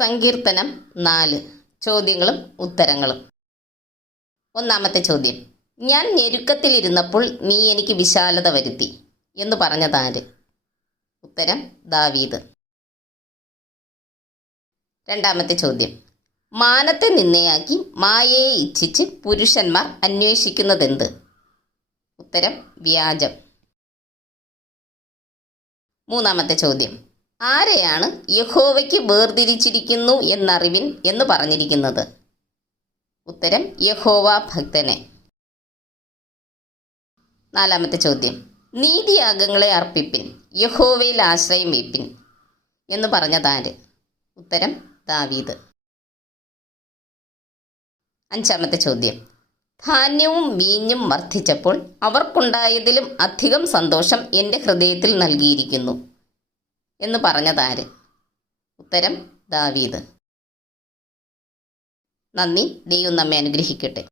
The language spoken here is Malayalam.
സങ്കീർത്തനം നാല്. ചോദ്യങ്ങളും ഉത്തരങ്ങളും. ഒന്നാമത്തെ ചോദ്യം. ഞാൻ ഞെരുക്കത്തിലിരുന്നപ്പോൾ നീ എനിക്ക് വിശാലത വരുത്തി. എന്ന് പറഞ്ഞതാര് ഉത്തരം ദാവീദ്. രണ്ടാമത്തെ ചോദ്യം. മാനത്തെ നിന്നയാക്കി മായയെ ഇച്ഛിച്ച് പുരുഷന്മാർ അന്വേഷിക്കുന്നതെന്ത്? ഉത്തരം വ്യാജം. മൂന്നാമത്തെ ചോദ്യം. ആരെയാണ് യഹോവയ്ക്ക് വേർതിരിച്ചിരിക്കുന്നു എന്നറിവിൻ എന്ന് പറഞ്ഞിരിക്കുന്നത്? ഉത്തരം യഹോവ ഭക്തനെ. നാലാമത്തെ ചോദ്യം. നീതിയാഗങ്ങളെ അർപ്പിപ്പിൻ യഹോവയിൽ ആശ്രയം വയ്പ്പിൻ എന്ന് പറഞ്ഞതാര് ഉത്തരം ദാവീദ്. അഞ്ചാമത്തെ ചോദ്യം. ധാന്യവും വീഞ്ഞും വർദ്ധിച്ചപ്പോൾ അവർക്കുണ്ടായതിലും അധികം സന്തോഷം എന്റെ ഹൃദയത്തിൽ നൽകിയിരിക്കുന്നു. എന്ന് പറഞ്ഞതാര്? ഉത്തരം ദാവീദ്. നന്ദി. ദൈവം നമ്മെ അനുഗ്രഹിക്കട്ടെ.